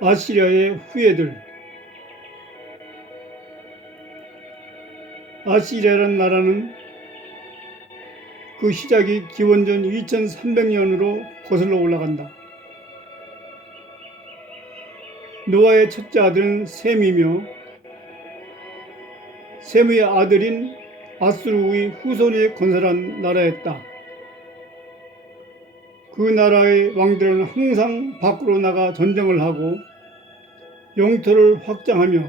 아시리아의 후예들. 아시리아라는 나라는 그 시작이 기원전 2300년으로 거슬러 올라간다. 노아의 첫째 아들은 셈이며 셈의 아들인 아수르의 후손이 건설한 나라였다. 그 나라의 왕들은 항상 밖으로 나가 전쟁을 하고 영토를 확장하며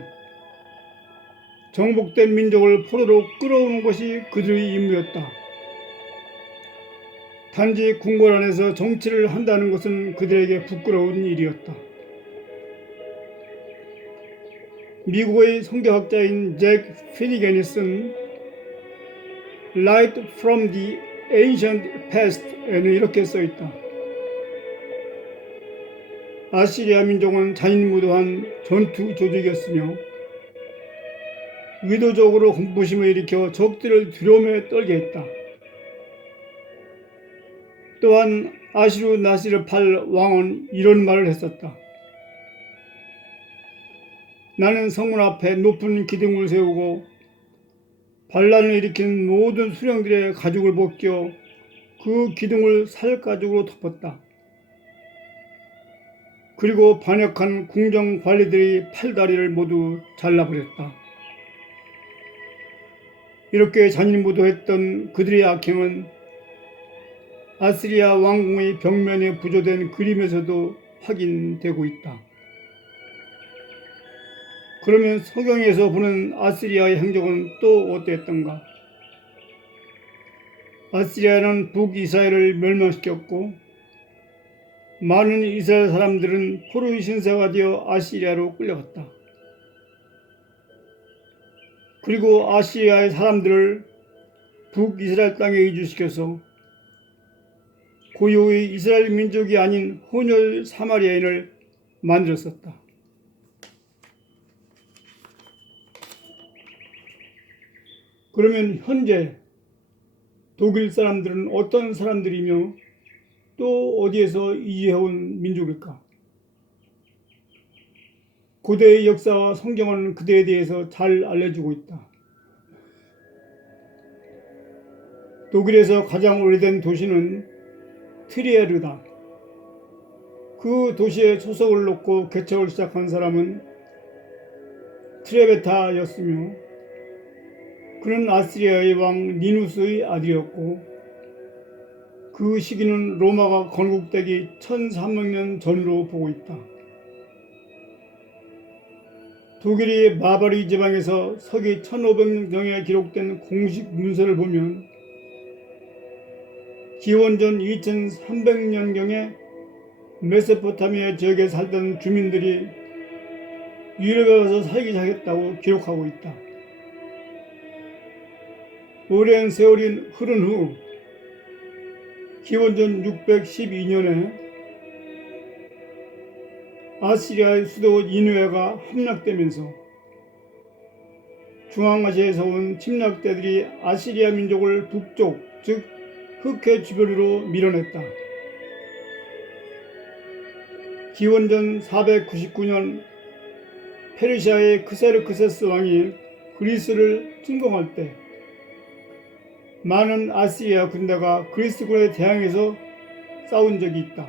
정복된 민족을 포로로 끌어오는 것이 그들의 임무였다. 단지 궁궐 안에서 정치를 한다는 것은 그들에게 부끄러운 일이었다. 미국의 성경학자인 잭 피니겐이 쓴 Light from the Ancient Past에는 이렇게 써있다. 아시리아 민족은 자인무도한 전투 조직이었으며 의도적으로 공포심을 일으켜 적들을 두려움에 떨게 했다. 또한 아슈르나시르팔 왕은 이런 말을 했었다. 나는 성문 앞에 높은 기둥을 세우고 반란을 일으킨 모든 수령들의 가죽을 벗겨 그 기둥을 살가죽으로 덮었다. 그리고 반역한 궁정 관리들의 팔다리를 모두 잘라버렸다. 이렇게 잔인무도했던 그들의 악행은 아시리아 왕궁의 벽면에 부조된 그림에서도 확인되고 있다. 그러면 성경에서 보는 아시리아의 행적은 또 어땠던가? 아시리아는 북이스라엘을 멸망시켰고 많은 이스라엘 사람들은 포로의 신세가 되어 아시리아로 끌려갔다. 그리고 아시리아의 사람들을 북이스라엘 땅에 이주시켜서 고유의 이스라엘 민족이 아닌 혼혈 사마리아인을 만들었었다. 그러면 현재 독일 사람들은 어떤 사람들이며 또 어디에서 이주해온 민족일까? 고대의 역사와 성경은 그들에 대해서 잘 알려주고 있다. 독일에서 가장 오래된 도시는 트리에르다. 그 도시에 초석을 놓고 개척을 시작한 사람은 트레베타였으며 그는 아시리아의 왕 니누스의 아들이었고 그 시기는 로마가 건국되기 1300년 전으로 보고 있다. 독일이 바바리 지방에서 서기 1500년경에 기록된 공식 문서를 보면 기원전 2300년경에 메소포타미아 지역에 살던 주민들이 유럽에 와서 살기 시작했다고 기록하고 있다. 오랜 세월이 흐른 후 기원전 612년에 아시리아의 수도 니느웨가 함락되면서 중앙아시아에서 온 침략대들이 아시리아 민족을 북쪽, 즉 흑해 주변으로 밀어냈다. 기원전 499년 페르시아의 크세르크세스 왕이 그리스를 침공할 때 많은 아시리아 군대가 그리스군에 대항해서 싸운 적이 있다.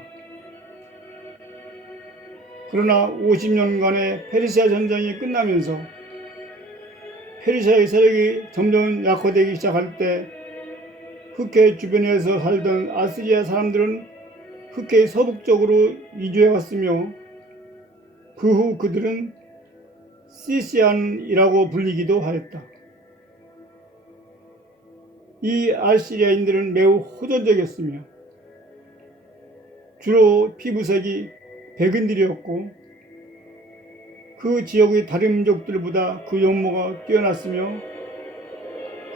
그러나 50년간의 페르시아 전쟁이 끝나면서 페르시아의 세력이 점점 약화되기 시작할 때 흑해 주변에서 살던 아시리아 사람들은 흑해 서북쪽으로 이주해 왔으며 그 후 그들은 시시안이라고 불리기도 하였다. 이 아시리아인들은 매우 호전적이었으며 주로 피부색이 백인들이었고 그 지역의 다른 민족들보다 그 용모가 뛰어났으며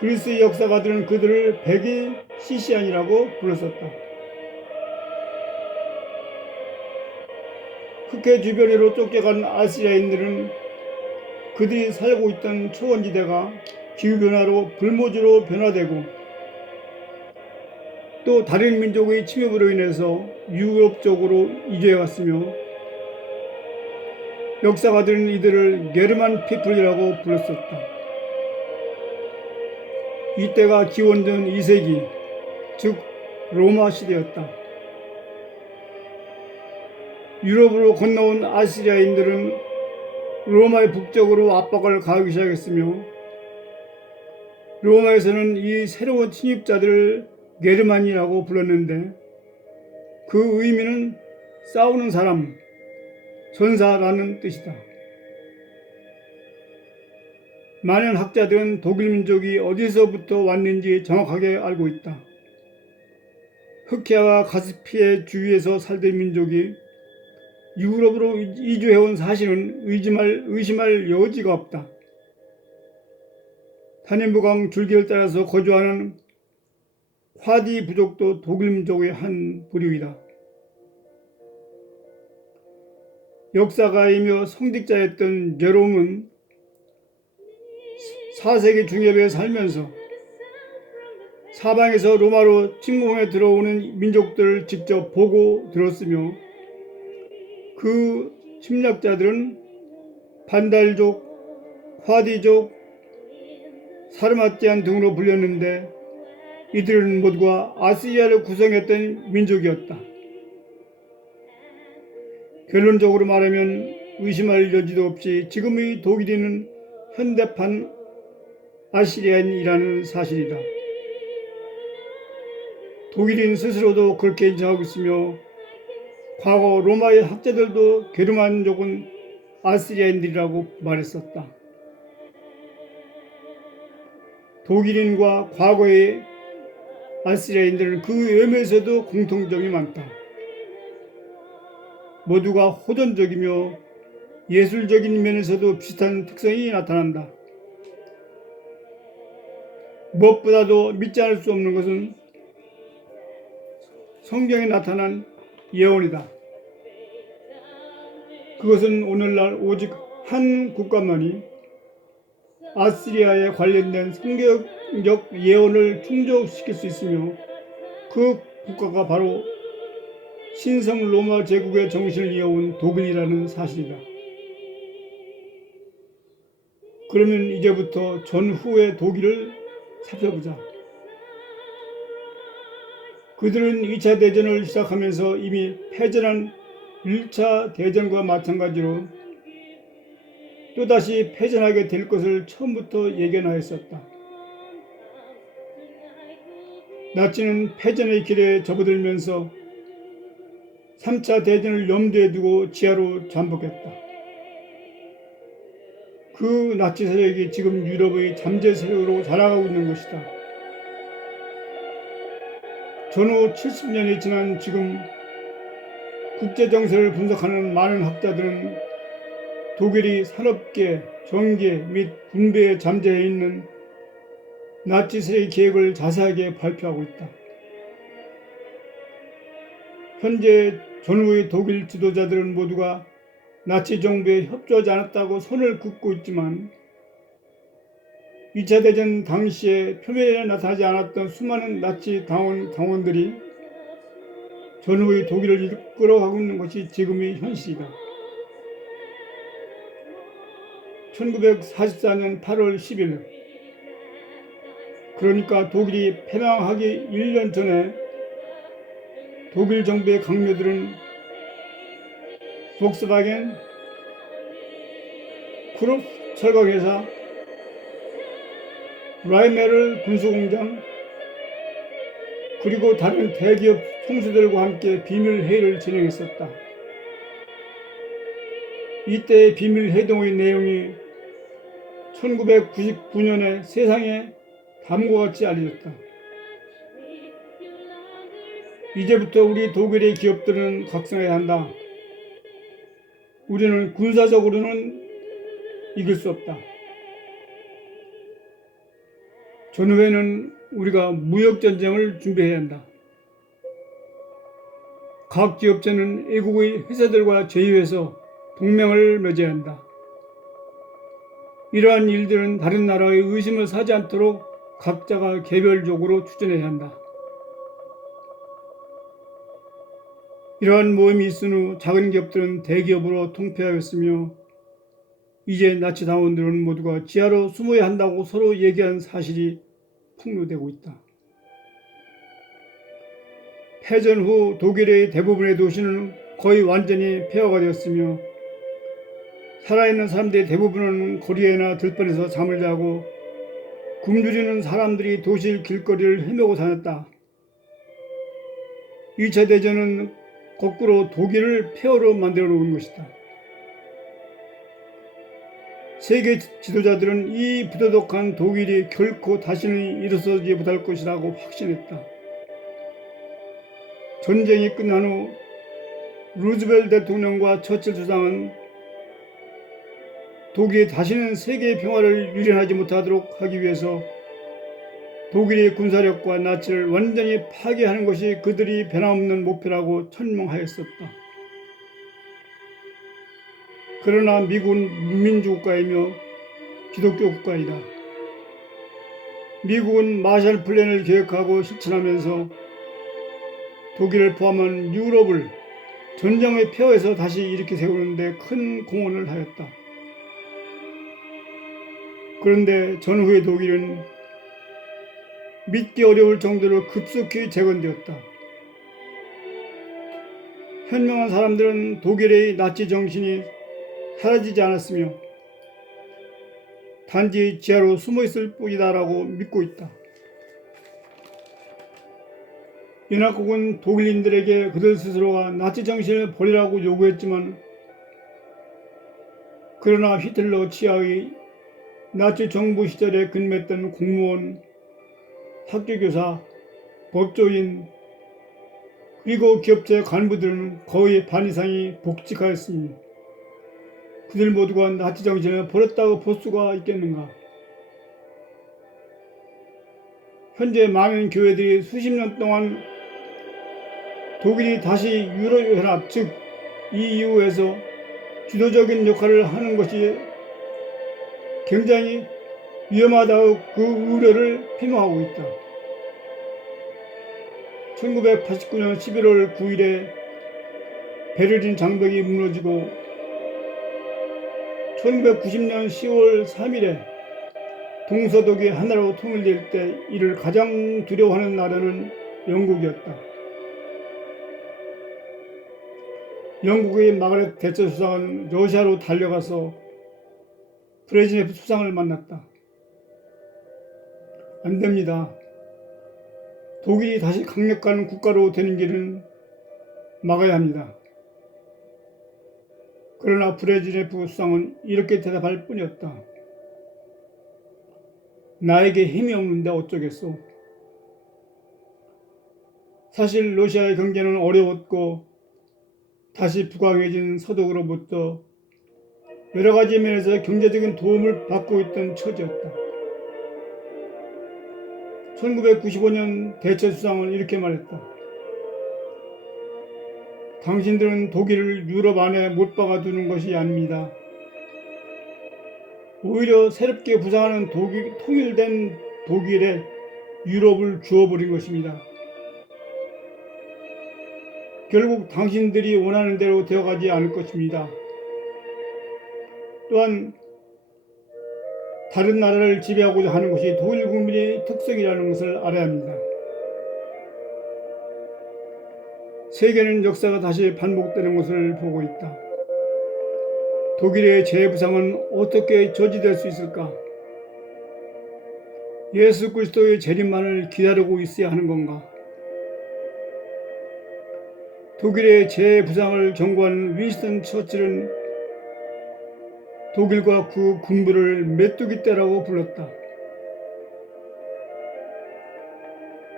그리스의 역사가들은 그들을 백인 시시안이라고 불렀었다. 흑해 주변으로 쫓겨간 아시리아인들은 그들이 살고 있던 초원지대가 기후변화로 불모지로 변화되고 또 다른 민족의 침입으로 인해서 유럽 쪽으로 이주해 왔으며 역사가들은 이들을 게르만 피플이라고 불렀었다. 이때가 기원전 2세기, 즉 로마 시대였다. 유럽으로 건너온 아시리아인들은 로마의 북쪽으로 압박을 가하기 시작했으며 로마에서는 이 새로운 침입자들을 게르만이라고 불렀는데 그 의미는 싸우는 사람, 전사라는 뜻이다. 많은 학자들은 독일 민족이 어디서부터 왔는지 정확하게 알고 있다. 흑해와 가스피해 주위에서 살던 민족이 유럽으로 이주해온 사실은 의심할 여지가 없다. 다뉐부강 줄기를 따라서 거주하는 화디 부족도 독일 민족의 한 부류이다. 역사가이며 성직자였던 제롬은 4세기 중엽에 살면서 사방에서 로마로 침공해 들어오는 민족들을 직접 보고 들었으며 그 침략자들은 반달족, 화디족, 사르마티안 등으로 불렸는데 이들은 모두가 아시리아를 구성했던 민족이었다. 결론적으로 말하면 의심할 여지도 없이 지금의 독일인은 현대판 아시리아인이라는 사실이다. 독일인 스스로도 그렇게 인정하고 있으며 과거 로마의 학자들도 게르만족은 아시리아인들이라고 말했었다. 독일인과 과거의 아시리아인들은 그 외면에서도 공통점이 많다. 모두가 호전적이며 예술적인 면에서도 비슷한 특성이 나타난다. 무엇보다도 믿지 않을 수 없는 것은 성경에 나타난 예언이다. 그것은 오늘날 오직 한 국가만이 아시리아에 관련된 성경적 예언을 충족시킬 수 있으며 그 국가가 바로 신성 로마 제국의 정신을 이어온 독일이라는 사실이다. 그러면 이제부터 전후의 독일을 살펴보자. 그들은 2차 대전을 시작하면서 이미 패전한 1차 대전과 마찬가지로 또다시 패전하게 될 것을 처음부터 예견하였었다. 나치는 패전의 길에 접어들면서 3차 대전을 염두에 두고 지하로 잠복했다. 그 나치 세력이 지금 유럽의 잠재 세력으로 자라가고 있는 것이다. 전후 70년이 지난 지금 국제정세를 분석하는 많은 학자들은 독일이 산업계, 정계 및 군배에 잠재해 있는 나치 세력의 계획을 자세하게 발표하고 있다. 현재 전후의 독일 지도자들은 모두가 나치 정부에 협조하지 않았다고 손을 긋고 있지만 2차 대전 당시에 표면에 나타나지 않았던 수많은 나치 당원들이 전후의 독일을 이끌어가고 있는 것이 지금의 현실이다. 1944년 8월 10일, 그러니까 독일이 패망하기 1년 전에 독일 정부의 강요들은 폭스바겐, 크룹 철강회사, 라이메르 군수공장, 그리고 다른 대기업 총수들과 함께 비밀 회의를 진행했었다. 이때의 비밀 회동의 내용이 1999년에 세상에 다음과 같이 알려졌다. 이제부터 우리 독일의 기업들은 각성해야 한다. 우리는 군사적으로는 이길 수 없다. 전후에는 우리가 무역전쟁을 준비해야 한다. 각 기업체는 애국의 회사들과 제휴해서 동맹을 맺어야 한다. 이러한 일들은 다른 나라의 의심을 사지 않도록 각자가 개별적으로 추진해야 한다. 이러한 모임이 있은 후 작은 기업들은 대기업으로 통폐하였으며 이제 나치 당원들은 모두가 지하로 숨어야 한다고 서로 얘기한 사실이 폭로되고 있다. 패전 후 독일의 대부분의 도시는 거의 완전히 폐허가 되었으며 살아있는 사람들의 대부분은 거리에나 들판에서 잠을 자고 굶주리는 사람들이 도시 길거리를 헤매고 다녔다. 2차 대전은 거꾸로 독일을 폐허로 만들어 놓은 것이다. 세계 지도자들은 이 부도덕한 독일이 결코 다시는 일어서지 못할 것이라고 확신했다. 전쟁이 끝난 후 루즈벨트 대통령과 처칠 수상은 독일이 다시는 세계의 평화를 유린하지 못하도록 하기 위해서 독일의 군사력과 나치를 완전히 파괴하는 것이 그들이 변함없는 목표라고 천명하였었다. 그러나 미국은 민주국가이며 기독교 국가이다. 미국은 마샬 플랜을 계획하고 실천하면서 독일을 포함한 유럽을 전쟁의 폐허에서 다시 일으켜 세우는 데 큰 공헌을 하였다. 그런데 전후의 독일은 믿기 어려울 정도로 급속히 재건되었다. 현명한 사람들은 독일의 나치 정신이 사라지지 않았으며 단지 지하로 숨어있을 뿐이다라고 믿고 있다. 연합국은 독일인들에게 그들 스스로가 나치 정신을 버리라고 요구했지만 그러나 히틀러 치하의 나치 정부 시절에 근무했던 공무원, 학교교사, 법조인, 그리고 기업체 간부들은 거의 반 이상이 복직하였으니 그들 모두가 나치 정신을 버렸다고 볼 수가 있겠는가. 현재 많은 교회들이 수십 년 동안 독일이 다시 유럽연합 즉 EU에서 주도적인 역할을 하는 것이 굉장히 위험하다고 그 우려를 표명하고 있다. 1989년 11월 9일에 베를린 장벽이 무너지고 1990년 10월 3일에 동서독이 하나로 통일될 때 이를 가장 두려워하는 나라는 영국이었다. 영국의 마가렛 대처 수상은 러시아로 달려가서 브레즈네프 수상을 만났다. 안 됩니다. 독일이 다시 강력한 국가로 되는 길은 막아야 합니다. 그러나 브레즈네프 수상은 이렇게 대답할 뿐이었다. 나에게 힘이 없는데 어쩌겠소. 사실 러시아의 경제는 어려웠고 다시 부강해진 서독으로부터 여러 가지 면에서 경제적인 도움을 받고 있던 처지였다. 1995년 대처 수상은 이렇게 말했다. 당신들은 독일을 유럽 안에 못 박아두는 것이 아닙니다. 오히려 새롭게 부상하는 통일된 독일에 유럽을 주어버린 것입니다. 결국 당신들이 원하는 대로 되어가지 않을 것입니다. 또한 다른 나라를 지배하고자 하는 것이 독일 국민의 특성이라는 것을 알아야 합니다. 세계는 역사가 다시 반복되는 것을 보고 있다. 독일의 재부상은 어떻게 저지될 수 있을까? 예수 그리스도의 재림만을 기다리고 있어야 하는 건가? 독일의 재부상을 경고하는 윈스턴 처칠은 독일과 그 군부를 메뚜기 떼라고 불렀다.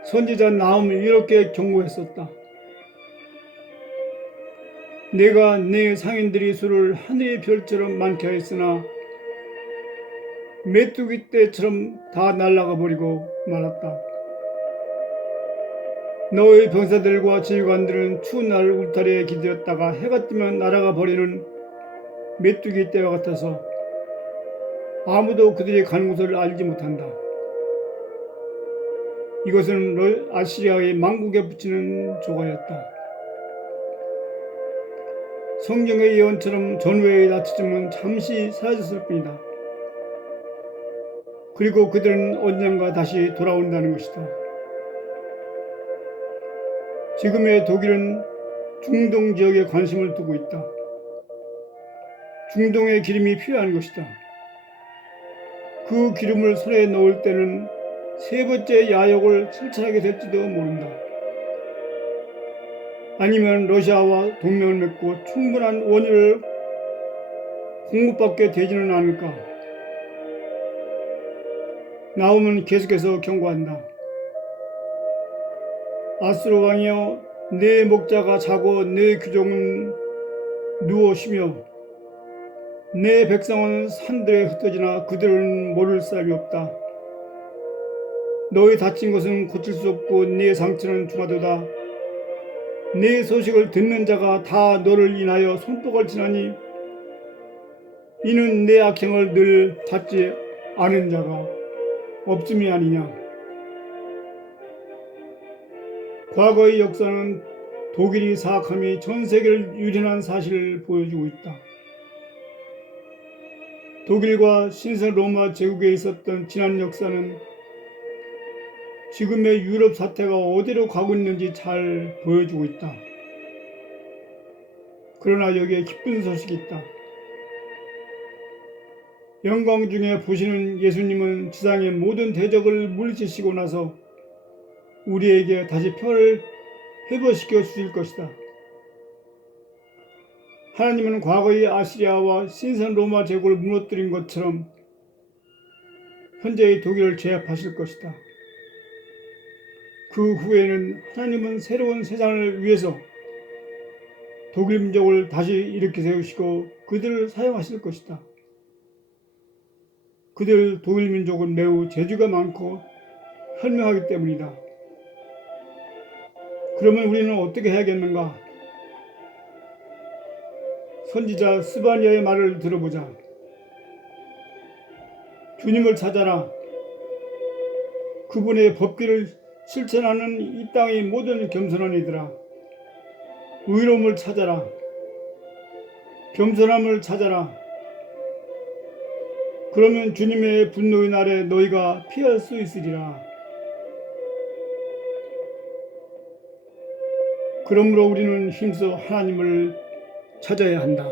선지자 나훔은 이렇게 경고했었다. 내가 내 상인들의 수를 하늘의 별처럼 많게 하였으나 메뚜기 떼처럼 다 날아가 버리고 말았다. 너의 병사들과 지휘관들은 추운 날 울타리에 기대었다가 해가 뜨면 날아가 버리는 메뚜기 떼와 같아서 아무도 그들이 가는 곳을 알지 못한다. 이것은 아시리아의 망국에 붙이는 조가였다. 성경의 예언처럼 전후의 나치즘은 잠시 사라졌을 뿐이다. 그리고 그들은 언젠가 다시 돌아온다는 것이다. 지금의 독일은 중동 지역에 관심을 두고 있다. 중동의 기름이 필요한 것이다. 그 기름을 손에 넣을 때는 세 번째 야욕을 실천하게 될지도 모른다. 아니면 러시아와 동맹을 맺고 충분한 원유를 공급받게 되지는 않을까. 나오면 계속해서 경고한다. 아수르 왕이여, 내 목자가 자고 내 귀족은 누워 쉬며 내 백성은 산들에 흩어지나 그들은 모를 사람이 없다. 너의 다친 것은 고칠 수 없고 네 상처는 중하도다. 네 소식을 듣는 자가 다 너를 인하여 손뼉을 치나니 이는 내 악행을 늘 찾지 않은 자가 없음이 아니냐. 과거의 역사는 독일이 사악함이 전 세계를 유린한 사실을 보여주고 있다. 독일과 신선 로마 제국에 있었던 지난 역사는 지금의 유럽 사태가 어디로 가고 있는지 잘 보여주고 있다. 그러나 여기에 기쁜 소식이 있다. 영광 중에 보시는 예수님은 지상의 모든 대적을 물리치시고 나서 우리에게 다시 표를 회복시켜 주실 것이다. 하나님은 과거의 아시리아와 신선 로마 제국을 무너뜨린 것처럼 현재의 독일을 제압하실 것이다. 그 후에는 하나님은 새로운 세상을 위해서 독일 민족을 다시 일으켜 세우시고 그들을 사용하실 것이다. 그들 독일 민족은 매우 재주가 많고 현명하기 때문이다. 그러면 우리는 어떻게 해야겠는가? 선지자 스바냐의 말을 들어보자. 주님을 찾아라. 그분의 법규를 실천하는 이 땅의 모든 겸손한 이들아. 의로움을 찾아라. 겸손함을 찾아라. 그러면 주님의 분노의 날에 너희가 피할 수 있으리라. 그러므로 우리는 힘써 하나님을 찾아야 한다.